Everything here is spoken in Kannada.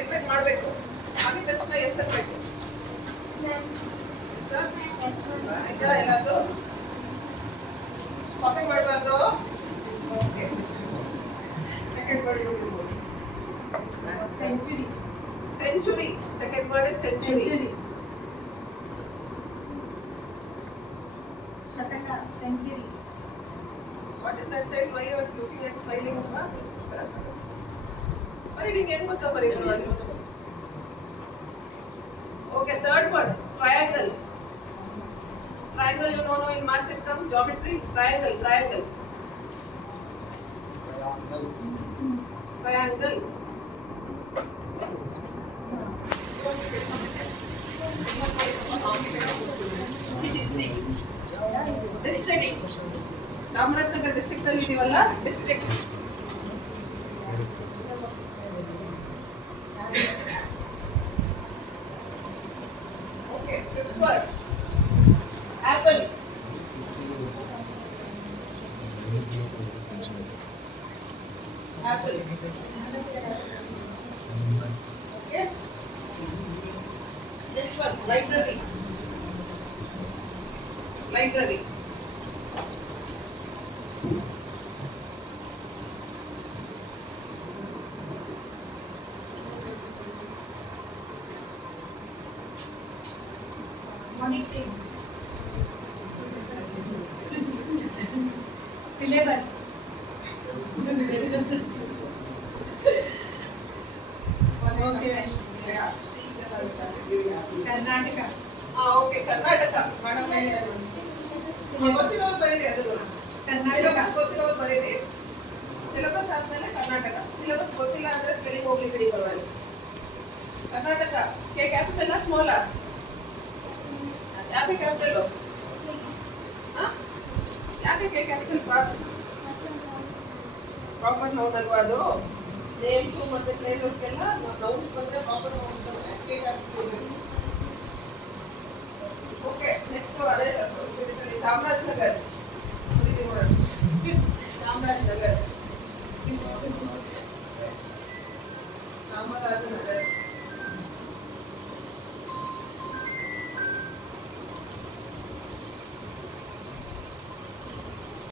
ಎಕ್ಸ್ಪ್ಲೇನ್ ಮಾಡಬೇಕು. ಆಗಿದ ತಕ್ಷಣ ಎಸ್ ಅನ್ಬೇಕು. ಆಯ್ತಾ ಎಲ್ಲಾದ್ರು ಕಾಪಿ ಮಾಡಬಾರ್ದು. Okay second word Century. Century. Second word is century. Shataka. Century. What is that child? Why you are looking at smiling? Reading ಏನು ಗೊತ್ತಾ ಬರೀಬಹುದು. Okay, third word triangle. Triangle you know in maths it comes geometry. Triangle. Triangle. District. Chamarajanagar district ಅಲ್ಲಿ ಇದೀವಲ್ಲ, district. Okay, fifth word apple. Apple. Okay, next one library. Library. Monitoring. Syllabus. Okay. Karnataka. Okay, Karnataka. Madam, ಗೊತ್ತಿರೋದು ಬರೀರಿ. ಅದು ಸಿಲೆಬಸ್ ಗೊತ್ತಿರೋದು ಬರೀರಿ. ಸಿಲೆಬಸ್ ಆದ್ಮೇಲೆ ಕರ್ನಾಟಕ. ಸಿಲೆಬಸ್ ಗೊತ್ತಿಲ್ಲ ಅಂದ್ರೆ ಸ್ಪೆಲ್ಲಿಂಗ್ ಹೋಗ್ಲಿ ಬಿಡಿ ಪರವಾಗಿಲ್ಲ. ಕರ್ನಾಟಕ. K capital small? ಯಾಕೆ ಕ್ಯಾಪಿಟಲ್? ಯಾಕೆ ಕೆ ಕ್ಯಾಪಿಟಲ್? ಪ್ರಾಪರ್ ನೌನ್ ಅಲ್ವಾ ಅದು? ನೇಮ್ಸ್ ಮತ್ತೆ ಪ್ಲೇಸಸ್ಗೆಲ್ಲ ನೌನ್ಸ್ ಬಂದ್ರೆ ಪ್ರಾಪರ್ ನೌನ್ ಅಂತಾರೆ. K capital. ಓಕೆ, ನೆಕ್ಸ್ಟ್ ಅದೇ ಚಾಮರಾಜನಗರ್. ಚಾಮರಾಜನಗರ್.